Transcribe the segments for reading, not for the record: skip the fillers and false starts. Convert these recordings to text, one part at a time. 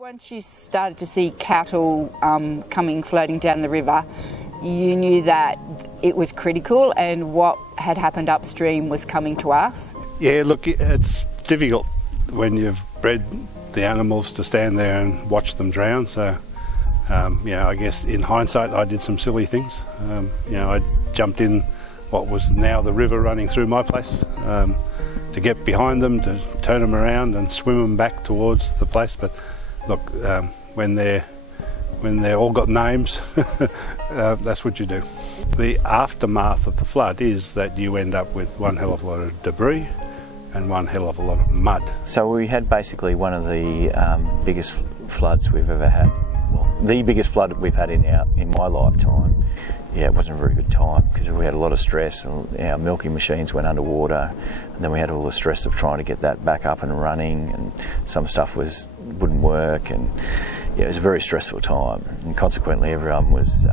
Once you started to see cattle floating down the river, you knew that it was critical and what had happened upstream was coming to us. Yeah, look, it's difficult when you've bred the animals to stand there and watch them drown. So, I guess in hindsight I did some silly things. I jumped in what was now the river running through my place to get behind them, to turn them around and swim them back towards the place. But look, when they're all got names, that's what you do. The aftermath of the flood is that you end up with one hell of a lot of debris and one hell of a lot of mud. So we had basically one of the biggest floods we've ever had. Well, the biggest flood we've had in my lifetime. Yeah, it wasn't a very good time because we had a lot of stress and our milking machines went underwater, and then we had all the stress of trying to get that back up and running, and some stuff wouldn't work, and yeah, it was a very stressful time, and consequently everyone was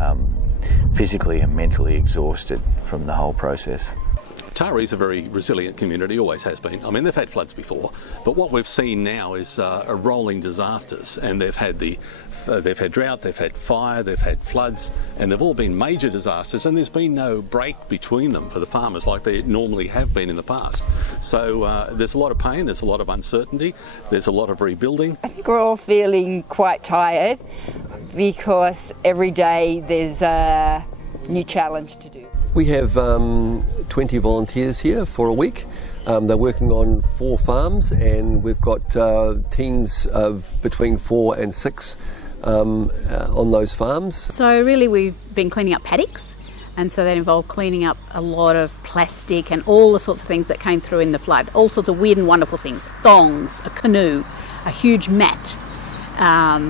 physically and mentally exhausted from the whole process. Taree's a very resilient community, always has been. I mean, they've had floods before, but what we've seen now is rolling disasters, and they've had drought, they've had fire, they've had floods, and they've all been major disasters, and there's been no break between them for the farmers like they normally have been in the past. So there's a lot of pain, there's a lot of uncertainty, there's a lot of rebuilding. I think we're all feeling quite tired because every day there's a new challenge to do. We have 20 volunteers here for a week. They're working on 4 farms, and we've got teams of between 4 and 6 on those farms. So really we've been cleaning up paddocks, and so that involved cleaning up a lot of plastic and all the sorts of things that came through in the flood. All sorts of weird and wonderful things, thongs, a canoe, a huge mat,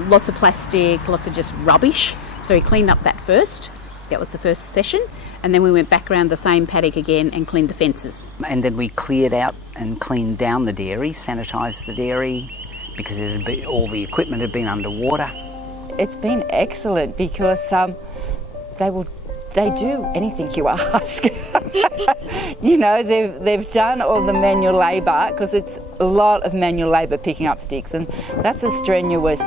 lots of plastic, lots of just rubbish. So we cleaned up that first. That was the first session, and then we went back around the same paddock again and cleaned the fences. And then we cleared out and cleaned down the dairy, sanitised the dairy, because all the equipment had been underwater. It's been excellent because they do anything you ask. They've done all the manual labour, because it's a lot of manual labour picking up sticks, and that's a strenuous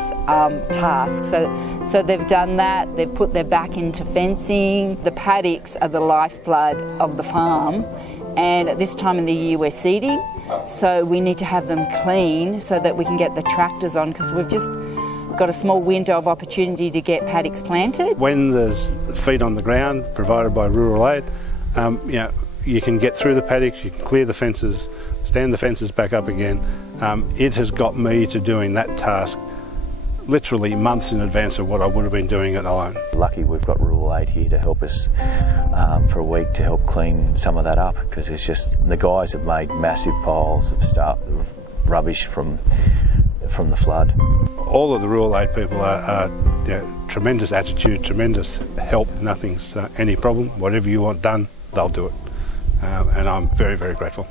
task. So they've done that, they've put their back into fencing. The paddocks are the lifeblood of the farm, and at this time of the year we're seeding, so we need to have them clean so that we can get the tractors on, because we've just got a small window of opportunity to get paddocks planted. When there's feed on the ground provided by Rural Aid, you can get through the paddocks, you can clear the fences, stand the fences back up again. It has got me to doing that task literally months in advance of what I would have been doing it alone. Lucky we've got Rural Aid here to help us for a week to help clean some of that up, because it's just the guys have made massive piles of rubbish from the flood. All of the Rural Aid people are tremendous attitude, tremendous help. Nothing's any problem. Whatever you want done, they'll do it. And I'm very, very grateful.